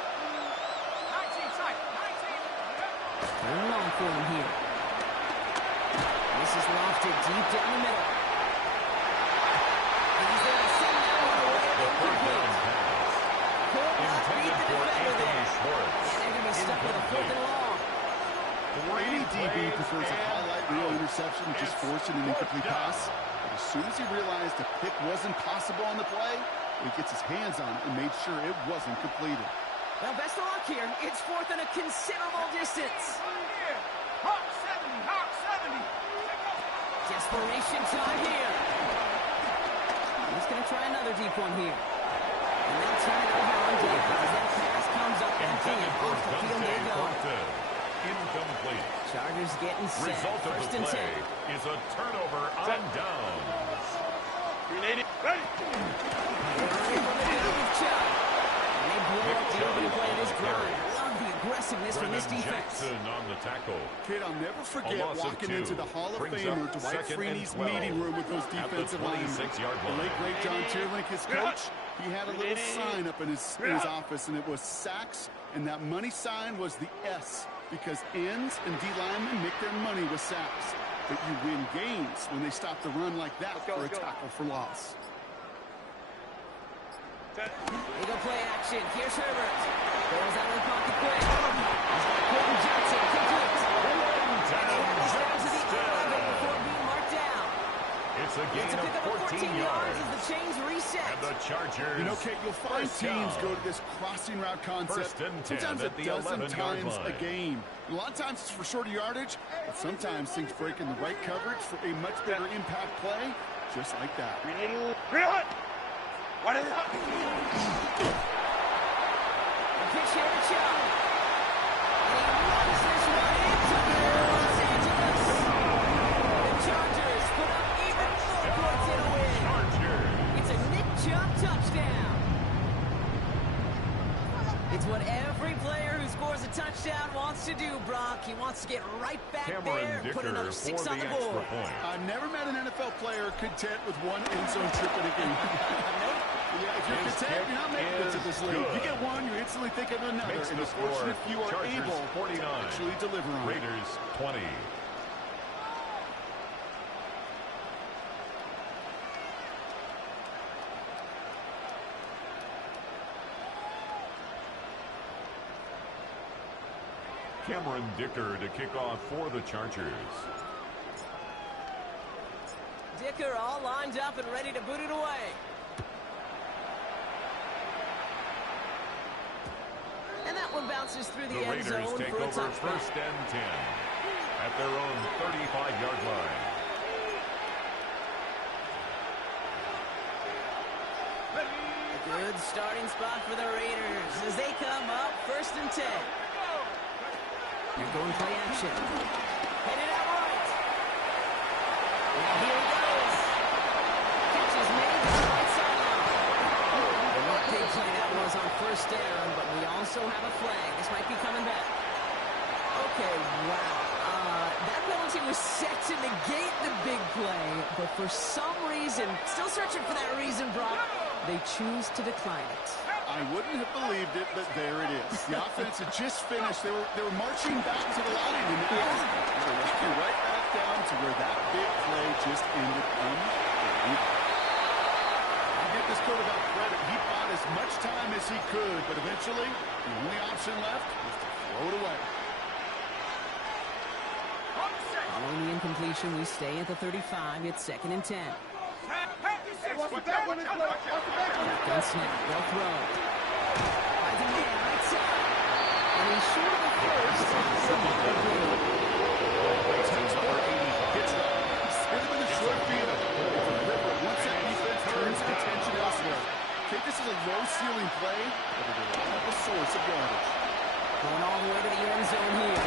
19 tight, 19. They're long for him here. This is lofted deep down the middle. And he's going to send that one away. The third down Incomplete. pass. Could not beat Intended the for defender Anthony there. Schwartz. And they're going to be stuck with a 4th and long. Any DB plays prefers a and highlight reel out. interception, just It's forcing an incomplete fourth down. pass. But as soon as he realized the pick wasn't possible on the play, he gets his hands on it and made sure it wasn't completed. Well, best of luck here. It's 4th and a considerable distance. Hawk 70, Hawk 70. Desperation time here. He's going to try another deep one here. And they'll turn it over on Davis as that pass comes up and Intended for off the field they Dante go. Cortez. Incomplete. Chargers getting set. Result of 1st the and play 10. is a turnover on downs. Ready? Ready. From the middle with Chubb. And they blow up the opening play of this drive. Love the aggressiveness from this Brennan defense. Jackson on the tackle. Kid, I'll never forget loss of walking 2. into the Hall of Brings Famer up Dwight second and Freeney's 12 meeting room with those at the defensive linemen. 26-yard The line. late great John Tierlink, his coach, he had a little sign up in his office, and it was sacks, and that money sign was the S, because ends and D linemen make their money with sacks. But you win games when they stop the run like that for a tackle for loss. Eagle play action. Here's Herbert. Goes out of the pocket quick. He's got Colton Johnson complete. And he goes down to the 11 before being marked down. It's It's a It's gain a of pickup of 14 14 yards yards. as the chains reset. And the Chargers. You know, Kate, you'll find first teams down. go to this crossing route concept First and 10 sometimes at a the dozen 11-yard times line. a game. A lot of times it's for shorter yardage, but sometimes things break in the right coverage for a much bigger impact play, just like that. What is it? Pitch here to Chubb. And he runs this one into Los Angeles. The Chargers put up even more points in a win. Chargers. It's a Nick Chubb touchdown. It's what every player who scores a touchdown wants to do, Brock. He wants to get right back there Cameron and put Dicker another for 6 the on the extra board. point. I've never met an NFL player content with one end zone trip in a game. Yeah, if you're His content, you're not making it to kick this is league. You good. get one, you instantly think of another. Makes And the the fortunate score. few are Chargers able 49. to actually deliver on it. Raiders 20. Cameron Dicker to kick off for the Chargers. Dicker all lined up and ready to boot it away. And that one bounces through the The end Raiders zone take for a over touchdown. first and 10 at their own 35-yard line. A good starting spot for the Raiders as they come up first and 10. They're going play action. Headed out right. And here he goes. Catch is made to the right sideline. And what big play that was on first down, but we also have a flag. This might be coming back. Okay, wow. That penalty was set to negate the big play, but for some reason, still searching for that reason, Brock, they choose to decline it. I wouldn't have believed it, but there it is. The offense had just finished. They were marching back to the line, and now they're walking right back down to where that big play just ended. I give this quarterback credit. He bought as much time as he could, but eventually, the only option left was to throw it away. Following the incompletion, we stay at the 35. It's 2nd and 10. Gun snap, they'll throw. Finds a man right side. And he's short of the first. Takes number 80, gets it. Hit him in the short field. It's a ripper. Once that defense turns attention elsewhere. Okay, this is a low-ceiling play, but it will have a source of yardage. Going all the way to the end zone here.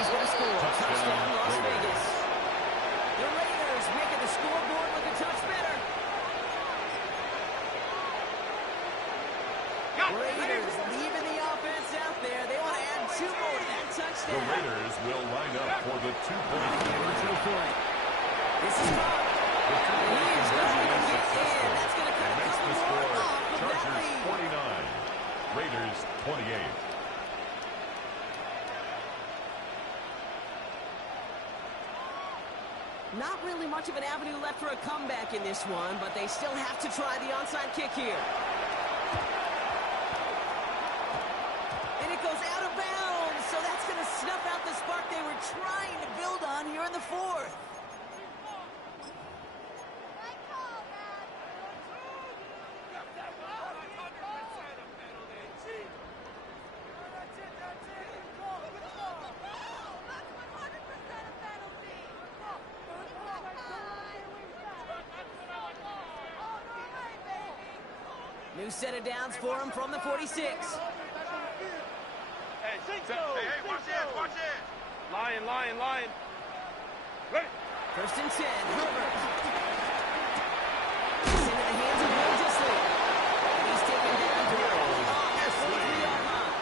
He's going to score. Touchdown, Las Vegas. The Raiders making the scoreboard look a touch better. Raiders leaving the offense out there. They want to add 2 more to that The touchdown. Raiders will line up for the 2-point Original conversion. point. This is Bob. And he is going to get in. That's going to cut And a makes couple the more score off of that Chargers lead. 49, Raiders 28. Not really much of an avenue left for a comeback in this one, but they still have to try the onside kick here. And it goes out of bounds, so that's going to snuff out the spark they were trying to build on here in the 4th. New set of downs for him from the 46. Hey, watch it. Lion. Ready. 1st and 10, Herbert. It's into the hands of Will Disley. And he's taken down directly on that 43-yard line.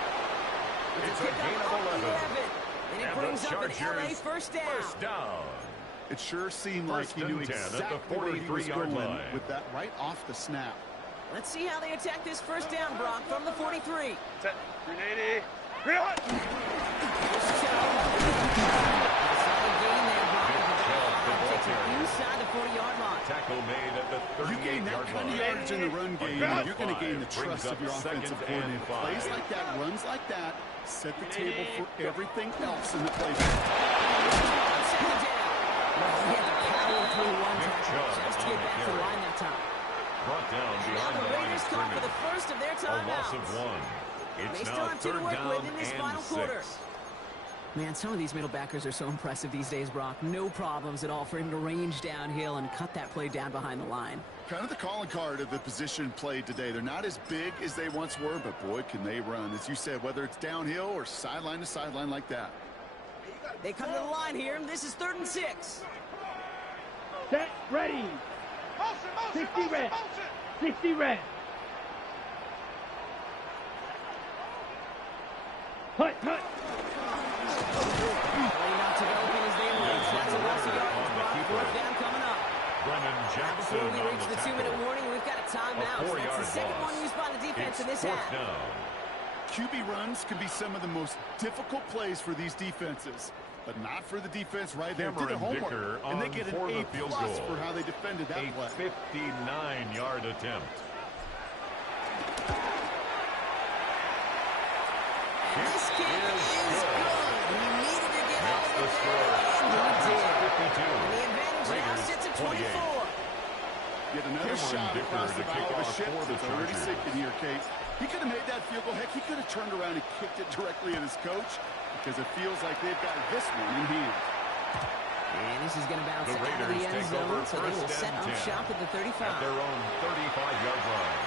It's a gain of 11. And it And brings the up an LA Chargers first down. First down. It sure seemed like First he knew and 10 at the exactly where he was 43-yard going line. with that right off the snap. Let's see how they attack this first down, Brock, from the 43. Set. 380. Real hot. Solid gain there, Brock. Ball Takes it carrier. inside the 40-yard line. Tackle made at the You gain that 38-yard kind of line. yardage in the run game, and you're going to gain the Brings trust of up your second offensive and coordinator. 5. Plays like that, runs like that, set the table for everything else in the playbook. On 2nd down. Well, he had the power of through one tackle just to get back to the line that time. Brought down Now behind the the line Raiders of call for the scrimmage. first of their A loss timeouts. of 1. They It's still now have 2 to 3rd work down with in this and final 6. quarter. Man, some of these middle backers are so impressive these days, Brock. No problems at all for him to range downhill and cut that play down behind the line. Kind of the calling card of the position played today. They're not as big as they once were, but boy, can they run. As you said, whether it's downhill or sideline to sideline like that. They come to the line here, and this is 3rd and 6. Set, ready. 60 red. 60 red. Hut, hut. Playing out to open as they lead. That's a loss of yards. Brock, 4th down coming up. Brennan Jackson Before we on reach the the 2-minute tackle. warning, we've got a timeout. A 4-yard That's the second loss. one used by the defense It's in this 4th half. down. QB runs can be some of the most difficult plays for these defenses, but not for the defense right there. Did their Cameron homework, Dicker and they on get for an the A+ field goal. for how they defended that A play. 59-yard attempt. And this kick is good. He needed to get Makes over the the score. and he Chargers did. 52. And the advantage now Raiders sits at 28. 24. Yet another Cameron shot Dicker across to the kick bow of the off ship. for the It's already Chargers. sinking here, Kate. He could have made that field goal. Heck, he could have turned around and kicked it directly at his coach because it feels like they've got this one in hand. And this is going to bounce The out of Raiders the end take zone, over so they will 1st set and up 10 shop at the 35. at their own 35-yard line.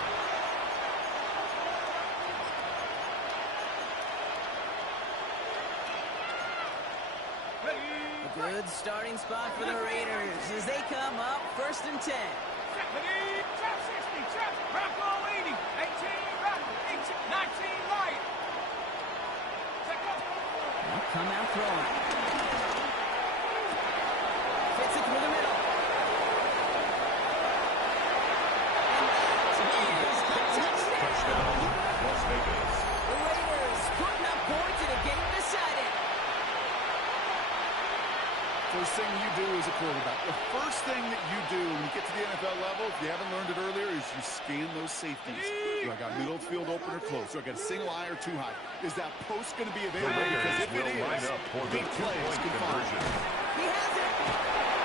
A good starting spot for the Raiders as they come up 1st and 10. Trap 60, trap. Bronco 80. 18, Bronco 18. 19, Lion. Check up. They'll come out throwing. Fits it through the middle. And that's a touchdown. Touchdown, Las Vegas. The Raiders putting up points in a game decided. First thing you do as a quarterback, the first thing that you do when you get to the NFL level, if you haven't learned it earlier, is you scan those safeties. Do I got middle field open or close? Do I got a single eye or too high? Is that post going to be The available? Because Raiders if it will line is, up for the big plays two-point can follow. conversion. He has it. The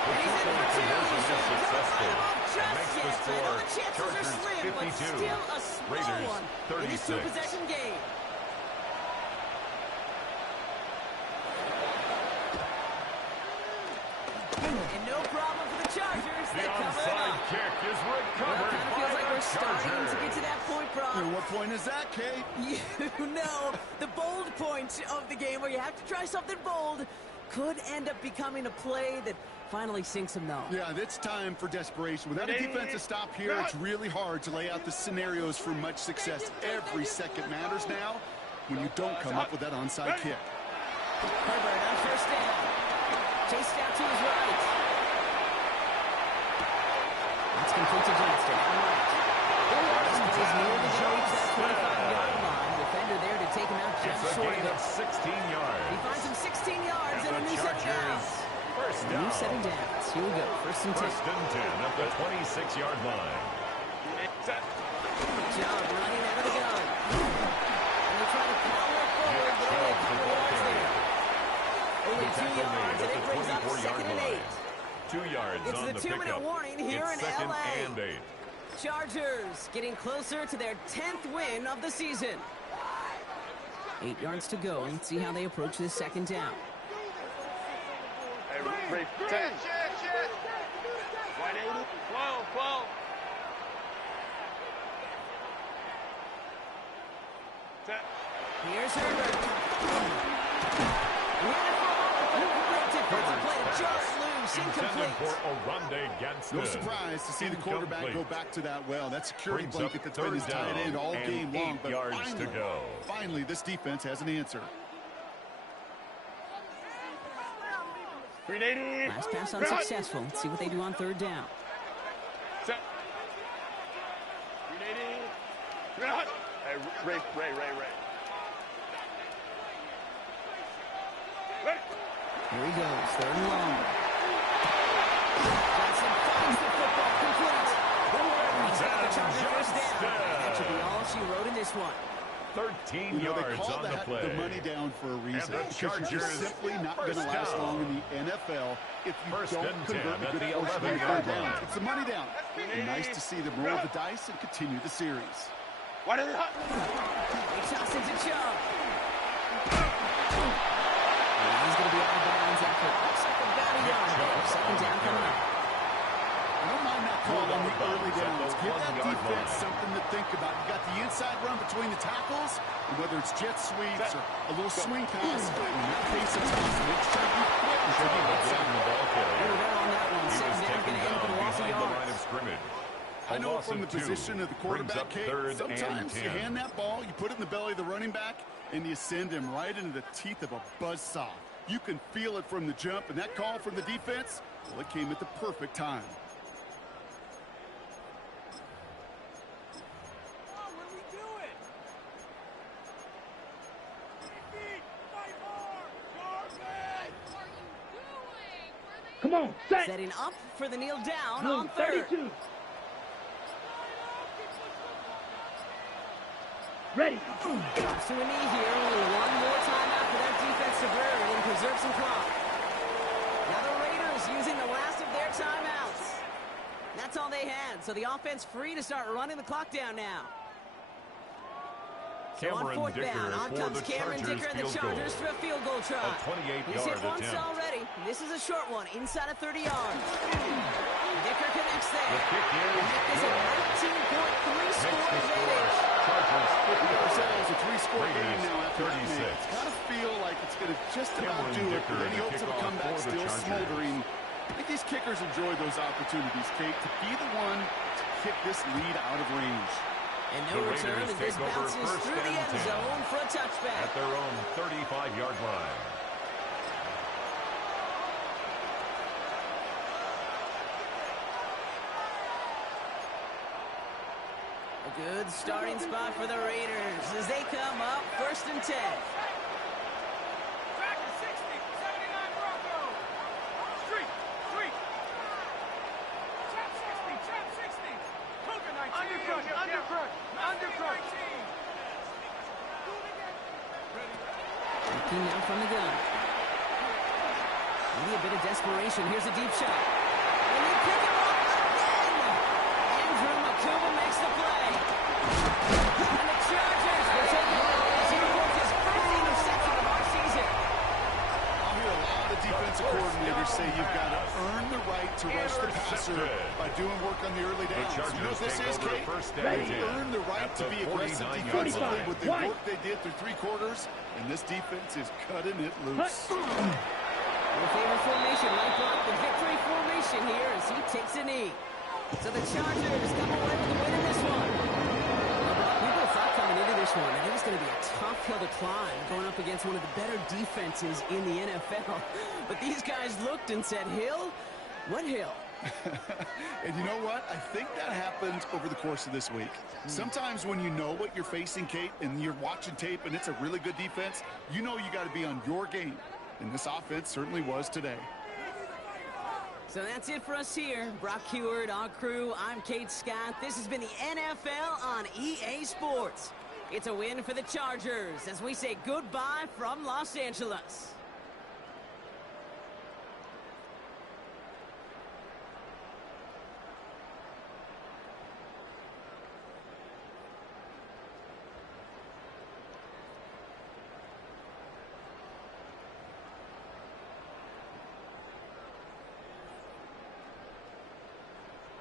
And he's in for two-point two. conversion is So successful don't and just makes the yet. I know score the chances are Chargers slim, but 52. still a small Raiders one in this 36. two-possession game. And no problem for the Chargers. The They cover it onside up. kick is Well, it recovered kind of by feels like the we're starting to Chargers. get to that point, Brock. And what point is that, Kate? You know, the bold point of the game where you have to try something bold could end up becoming a play that finally sinks them, though. Yeah, it's time for desperation. Without a defensive stop here, it's really hard to lay out the scenarios for much success. Every second matters now when you don't come up with that onside kick. Herbert on 1st down. Chased out to his right. That's complete to Johnston. All right. This plays near the reach that 25-yard line. Defender there to take him out It's just a short gain of of it. 16 yards. He finds him 16 yards And and a the new set of Chargers, downs. first New down. set of downs. Here we go. 1st and 10. First and 10 at the 26-yard line. Good job running out of the gun. And they try to power forward, but only a Chubb, the couple ball yards carrier. there. Only The 2 tackle yards, made and at it the brings up 24-yard 2nd and line. 8. 2 yards It's on the the 2-minute pickup. warning here It's in 2nd LA. and 8. Chargers getting closer to their 10th win of the season. 8 yards to go. Let's see how they approach this 2nd down. Hey, Ray, 10. 180. 12. 10. Here's Herbert. He had it for a moment, but a great defensive play to just loose. Intended Incomplete. for Oronde Gadsden. No surprise to see the quarterback go back to that well. That security Brings up blanket that's been his 3rd tight end down all and game 8 long. But yards to go. finally, this defense has an answer. 380. Last pass unsuccessful. Let's see what they do on 3rd down. Set. 380. Hey, Ray. Ready. Here he goes. 3rd and long. Johnson finds the football complete. He's got the Chargers first down. That should be all she wrote in this one. 13 You know, they yards call on the that play. the money down for a reason. And the Because you're Chargers just simply not going to first last down. long in the NFL if you First don't and 10 convert a at good the portion of 11-yard your downs. line. It's the money down. And nice to see them roll the dice and continue the series. What are they? He tosses it to Chubb. And he's going to be out of bounds after it looks like about a yard. Second down coming up. I don't mind that call on the early downs. Give that 1-yard defense line. something to think about. You got the inside run between the tackles, and whether it's jet sweeps or a little swing pass, in that case of toss, make sure you quit and try to get Getting the ball carrier. They were there on that one. He was Second down taken going to end up down in a loss of behind the line yards. of scrimmage. I know loss from of the 2 position of the brings quarterback, up Kate, 3rd and sometimes you 10. hand that ball, you put it in the belly of the running back, and you send him right into the teeth of a buzzsaw. You can feel it from the jump, and that call from the defense, well, it came at the perfect time. What are we doing? Feet, fight hard. Come on, set. Setting up for the kneel down Move, on third. 32. Ready. Drops to a knee here. Only one more timeout for that defense to burn and preserve some clock. Now the Raiders using the last of their timeouts. That's all they had. So the offense free to start running the clock down now. So on Cameron fourth Dicker down, on for comes the Cameron Chargers Dicker and the field Chargers goal. for a field goal try. A 28-yard He's hit once attempt. already. This is a short one, inside of 30 yards. Dicker connects The there. kick And that is a is 19.3 Makes score the score. advantage. Chargers Ourselves a 50. three-score game Raiders, now after that 36. make. It's got to feel like it's going to just about Cameron do it, Dicker but any to hopes of a kick off comeback for the still Chargers. smoldering. I think these kickers enjoy those opportunities, Kate, to be the one to kick this lead out of range. And The no Raiders return as this take over bounces first through the and end 10. zone for a touchback. At their own 35-yard line. A good starting spot for the Raiders as they come up first and 10. Track is 60, 79 Broncos. Street, street. Trap 60, trap 60. Cougar 19. Undercut, undercut, undercut. Looking now from the gun. Maybe a bit of desperation. Here's a deep shot. And they pick him up again. Andrew Makuba makes the play. And the Chargers will take it out as he records his first interception of our season. I'll hear a lot of defensive coordinators say you've got to earn the right to rush the passer by doing work on the early The downs. You know Chargers what this take is, over Kate? first They and 10 earn the right at to the be aggressive 49-yard defensively line. with the work they did through 3 quarters, and this defense is cutting it loose. Their favorite formation might block the victory formation here as he takes a knee. So the Chargers come away with a win in this one. People thought coming into this one that it was going to be a tough hill to climb going up against one of the better defenses in the NFL. But these guys looked and said, Hill? What hill? And you know what? I think that happened over the course of this week. Sometimes when you know what you're facing, Kate, and you're watching tape and it's a really good defense, you know you got to be on your game. And this offense certainly was today. So that's it for us here. Brock Heward, our crew, I'm Kate Scott. This has been the NFL on EA Sports. It's a win for the Chargers as we say goodbye from Los Angeles.